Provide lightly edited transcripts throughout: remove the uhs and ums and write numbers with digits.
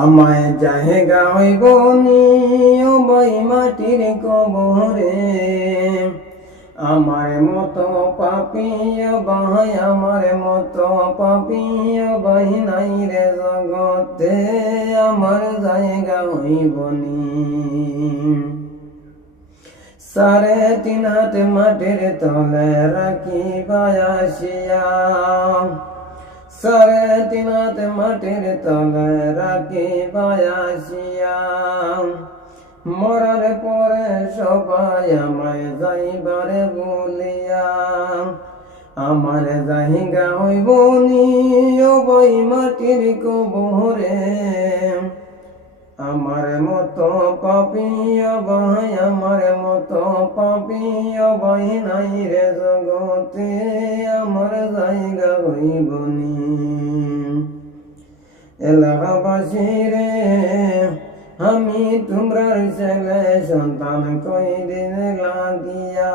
আমায় জায়গা হইব নিও বই মাটির কবরে, আমার মতো পাপিয়া ভাই, আমার মতো পাপিয়া ভাই নাই রে জগতে, আমার জায়গা হইব নি। 3.5 হাত মাটির তলে রাখিবা আসিয়া, 3.5 হাত মাটির তলে রাখিবা আসিয়া, মরার পরে সবাই আমায় যাইবারে বলিয়া, আমার জায়গা হইব নি ও বই মাটির কবরে, আমার মতো পাপিয়া ভাই, আমার মতো পাপিয়া ভাই নাই রে জগতে, আমার জায়গা হইব নি। এলাকাবাসী রে, আমি তোমরার ছেলে সন্তান কয়দিন লাগিয়া,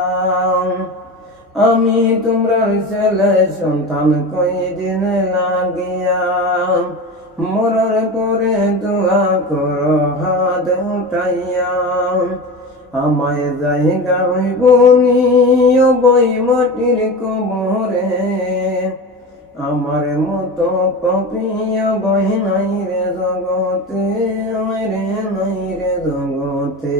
আমি তোমরার ছেলে সন্তান কয়দিন লাগিয়া, মরার পরে দোয়া করো হাত উঠাইয়া, আমায় জায়গা হইব নি ও বই মাটির কবরে, আমার মতো পাপিয়া ভাই নাই রে জগতে, নাই রে জগতে।